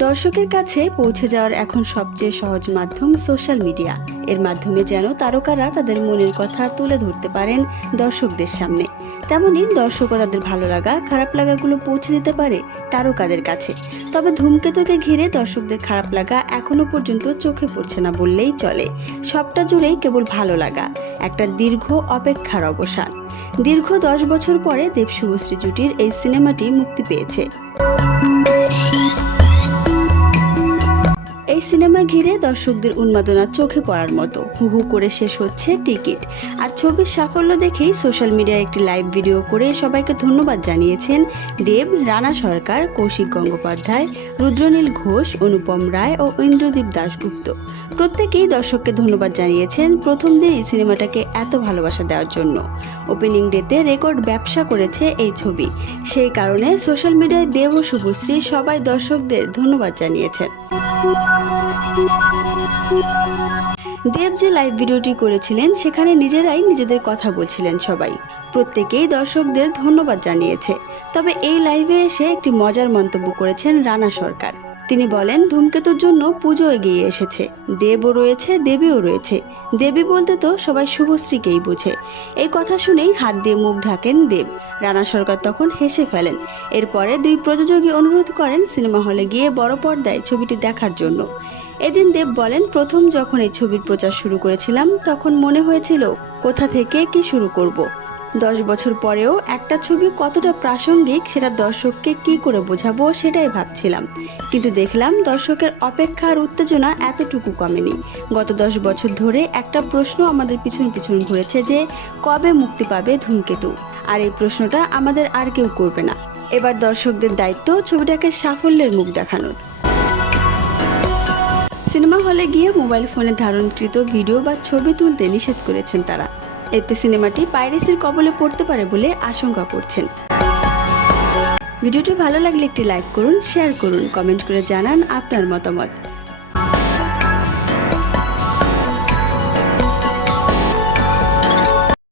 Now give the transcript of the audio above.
দর্শকের কাছে পৌঁছে যাওয়ার এখন সবচেয়ে সহজ মাধ্যম সোশ্যাল মিডিয়া। এর মাধ্যমে যেন তারকারা তাদের মনের কথা তুলে ধরতে পারেন দর্শকদের সামনে, তেমনি দর্শকও তাদের ভালো লাগা খারাপ লাগাগুলো পৌঁছে দিতে পারে তারকাদের কাছে। তবে ধূমকেতুকে ঘিরে দর্শকদের খারাপ লাগা এখনো পর্যন্ত চোখে পড়ছে না বললেই চলে। সবটা জুড়েই কেবল ভালো লাগা, একটা দীর্ঘ অপেক্ষার অবসান। দীর্ঘ 10 বছর পরে দেব শুভশ্রী জুটির এই সিনেমাটি মুক্তি পেয়েছে। এই সিনেমা ঘিরে দর্শকদের উন্মাদনা চোখে পড়ার মতো। হু হু করে শেষ হচ্ছে টিকিট। আর ছবির সাফল্য দেখেই সোশ্যাল মিডিয়ায় একটি লাইভ ভিডিও করে সবাইকে ধন্যবাদ জানিয়েছেন দেব, রানা সরকার, কৌশিক গঙ্গোপাধ্যায়, রুদ্রনীল ঘোষ, অনুপম রায় ও ইন্দ্রদীপ দাশগুপ্ত। প্রত্যেকেই দর্শককে ধন্যবাদ জানিয়েছেন প্রথম দিন এই সিনেমাটাকে এত ভালোবাসা দেওয়ার জন্য। ওপেনিং ডেতে রেকর্ড ব্যবসা করেছে এই ছবি। সেই কারণে সোশ্যাল মিডিয়ায় দেব ও শুভশ্রী সবাই দর্শকদের ধন্যবাদ জানিয়েছেন। দেব যে লাইভ ভিডিওটি করেছিলেন সেখানে নিজেরাই নিজেদের কথা বলছিলেন সবাই। প্রত্যেকেই দর্শকদের ধন্যবাদ জানিয়েছে। তবে এই লাইভে এসে একটি মজার মন্তব্য করেছেন রানা সরকার। তিনি বলেন, ধূমকেতুর জন্য পুজো এগিয়ে এসেছে, দেবও রয়েছে, দেবীও রয়েছে। দেবী বলতে তো সবাই শুভশ্রীকেই বোঝে। এই কথা শুনেই হাত দিয়ে মুখ ঢাকেন দেব। রানা সরকার তখন হেসে ফেলেন। এরপরে দুই প্রযোজকই অনুরোধ করেন সিনেমা হলে গিয়ে বড় পর্দায় ছবিটি দেখার জন্য। এদিন দেব বলেন, প্রথম যখন এই ছবির প্রচার শুরু করেছিলাম তখন মনে হয়েছিল কোথা থেকে কি শুরু করব। 10 বছর পরেও একটা ছবি কতটা প্রাসঙ্গিক সেটা দর্শককে কি করে বোঝাবো সেটাই ভাবছিলাম। কিন্তু দেখলাম দর্শকের অপেক্ষা আর উত্তেজনা এতটুকু কমেনি। গত 10 বছর ধরে একটা প্রশ্ন আমাদের পিছন পিছন ঘুরেছে যে কবে মুক্তি পাবে ধূমকেতু। আর এই প্রশ্নটা আমাদের আর কেউ করবে না। এবার দর্শকদের দায়িত্ব ছবিটাকে সাফল্যের মুখ দেখানোর। সিনেমা হলে গিয়ে মোবাইল ফোনে ধারণকৃত ভিডিও বা ছবি তুলতে নিষেধ করেছেন তারা। এতে সিনেমাটি পাইরেসির কবলে পড়তে পারে বলে আশঙ্কা করছেন। ভিডিওটি ভালো লাগলে একটি লাইক করুন, শেয়ার করুন, কমেন্ট করে জানান আপনার মতামত।